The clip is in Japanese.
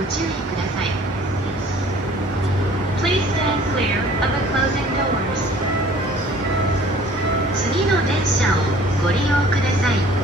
ご注意ください。Please stand clear of the closing doors. 次の電車をご利用ください。